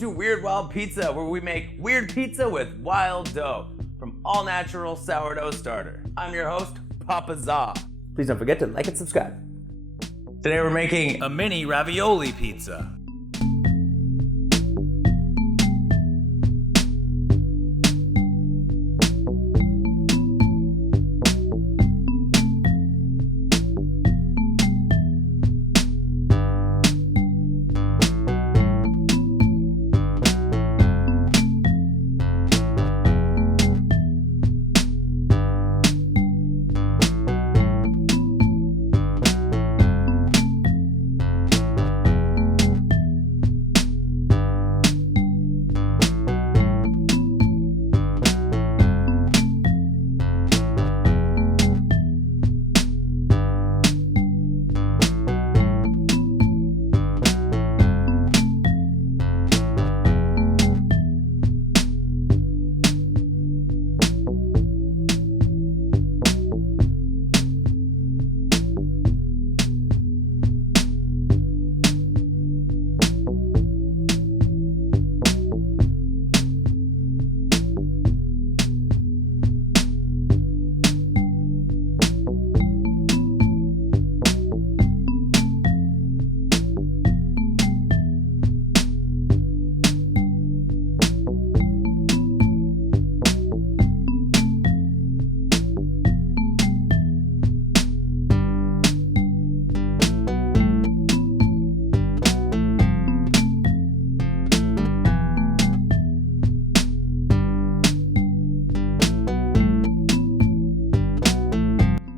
to Weird Wild Pizza, where we make weird pizza with wild dough from all-natural sourdough starter. I'm your host, Papa Za. Please don't forget to like and subscribe. Today we're making a mini ravioli pizza.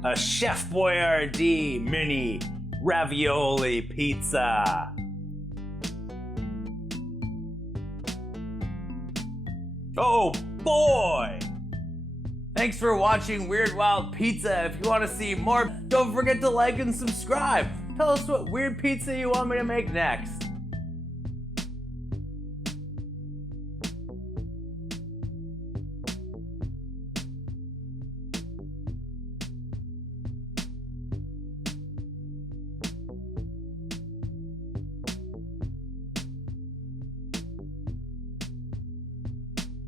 A Chef Boyardee Mini Ravioli Pizza. Oh boy! Thanks for watching Weird Wild Pizza. If you want to see more, don't forget to like and subscribe. Tell us what weird pizza you want me to make next.